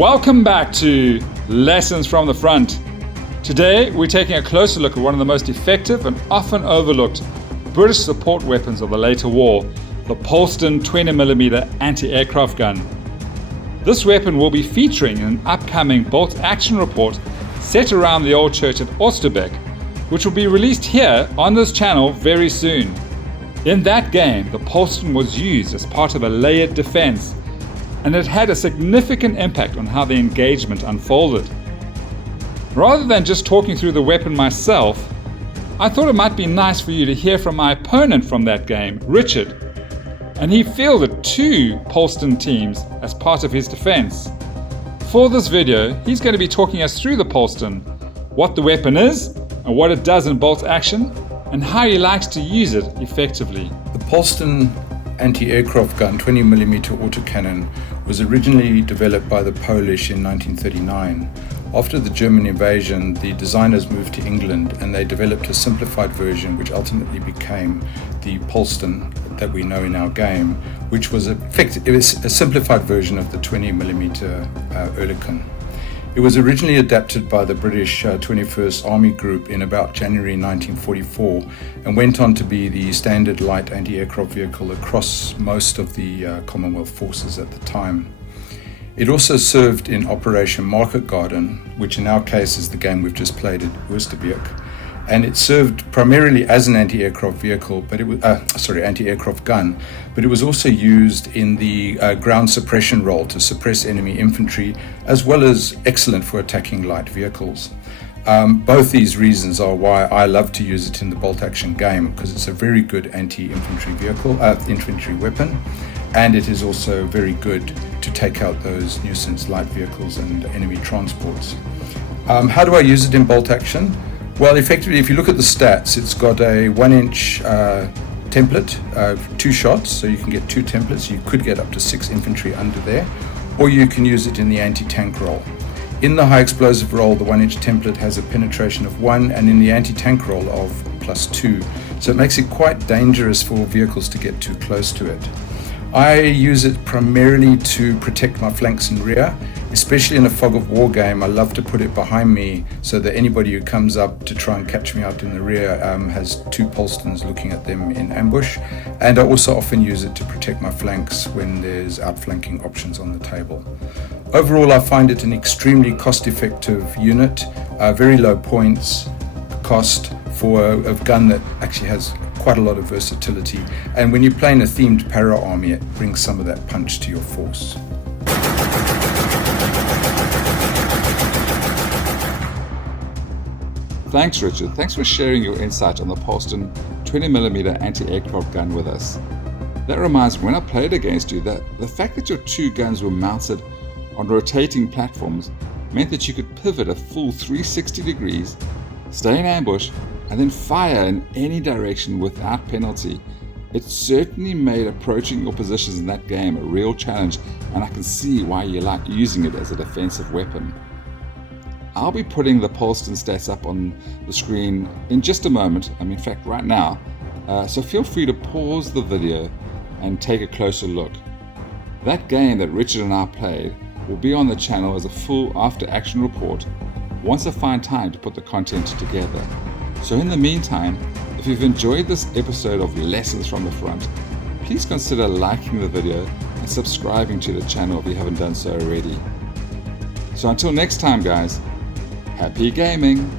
Welcome back to Lessons from the Front. Today we're taking a closer look at one of the most effective and often overlooked British support weapons of the later war, the Polsten 20mm anti-aircraft gun. This weapon will be featuring in an upcoming bolt action report set around the old church at Oosterbeek, which will be released here on this channel very soon. In that game, the Polsten was used as part of a layered defense, and it had a significant impact on how the engagement unfolded. Rather than just talking through the weapon myself, I thought it might be nice for you to hear from my opponent from that game, Richard, and he fielded 2 Polsten teams as part of his defense. For this video, he's going to be talking us through the Polsten, what the weapon is and what it does in bolt action, and how he likes to use it effectively. The Polsten anti-aircraft gun 20mm autocannon was originally developed by the Polish in 1939. After the German invasion, the designers moved to England and they developed a simplified version which ultimately became the Polsten that we know in our game, which was it was a simplified version of the 20mm Oerlikon. It was originally adapted by the British 21st Army Group in about January 1944 and went on to be the standard light anti-aircraft vehicle across most of the Commonwealth forces at the time. It also served in Operation Market Garden, which in our case is the game we've just played at Oosterbeek, and it served primarily as an anti-aircraft vehicle, but it was anti-aircraft gun, but it was also used in the ground suppression role to suppress enemy infantry, as well as excellent for attacking light vehicles. Both these reasons are why I love to use it in the bolt action game, because it's a very good anti-infantry infantry weapon, and it is also very good to take out those nuisance light vehicles and enemy transports. How do I use it in bolt action? Well, effectively, if you look at the stats, it's got a 1-inch template, 2 shots, so you can get 2 templates. You could get up to 6 infantry under there, or you can use it in the anti-tank role. In the high explosive role, the 1-inch template has a penetration of 1, and in the anti-tank role of +2. So it makes it quite dangerous for vehicles to get too close to it. I use it primarily to protect my flanks and rear, especially in a fog of war game. I love to put it behind me so that anybody who comes up to try and catch me out in the rear has 2 Polstens looking at them in ambush. And I also often use it to protect my flanks when there's outflanking options on the table. Overall, I find it an extremely cost-effective unit, very low points cost for a gun that actually has quite a lot of versatility, and when you're playing a themed para army, it brings some of that punch to your force. Thanks, Richard. Thanks for sharing your insight on the Polsten 20mm anti-aircraft gun with us. That reminds me, when I played against you, that the fact that your 2 guns were mounted on rotating platforms meant that you could pivot a full 360 degrees, stay in ambush, and then fire in any direction without penalty. It certainly made approaching your positions in that game a real challenge, and I can see why you like using it as a defensive weapon. I'll be putting the Polsten stats up on the screen in just a moment, in fact right now, so feel free to pause the video and take a closer look. That game that Richard and I played will be on the channel as a full after-action report once I find time to put the content together. So in the meantime, if you've enjoyed this episode of Lessons from the Front, please consider liking the video and subscribing to the channel if you haven't done so already. So until next time guys, happy gaming!